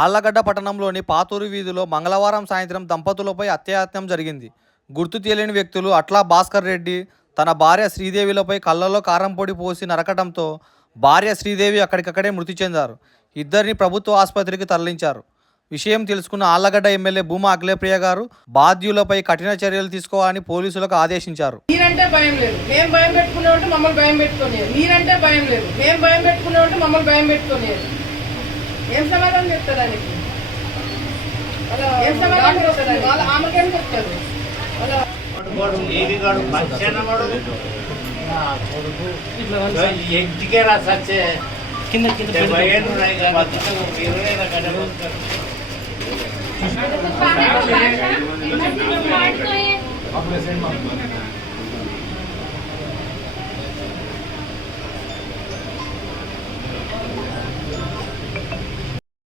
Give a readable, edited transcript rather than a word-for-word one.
ఆళ్లగడ్డ పట్టణంలోని పాతూరు వీధిలో మంగళవారం సాయంత్రం దంపతులపై అత్యాయత్నం జరిగింది. గుర్తు తెలియని వ్యక్తులు అట్లా భాస్కర్ రెడ్డి తన భార్య శ్రీదేవిలపై కళ్ళలో కారం పొడి పోసి నరకడంతో భార్య శ్రీదేవి అక్కడికక్కడే మృతి చెందారు. ఇద్దరిని ప్రభుత్వ ఆసుపత్రికి తరలించారు. విషయం తెలుసుకున్న ఆళ్లగడ్డ ఎమ్మెల్యే భూమా అఖిలప్రియ గారు బాధ్యులపై కఠిన చర్యలు తీసుకోవాలని పోలీసులకు ఆదేశించారు. మీరంటే భయం లేదు, మేము భయం పెట్టుకున్నామంటే మమ్మల్ని భయం పెట్టుకోలేదు. మీరంటే భయం లేదు, మేము భయం పెట్టుకున్నామంటే మమ్మల్ని భయం పెట్టుకోలేదు. ఏం సమాధానం చెప్తాడానికి? ఏం సమాధానం చెప్తారు? వాళ్ళ ఆమెకేం చెప్తారు? ఇంటికే రా సచ్చే కింద కింద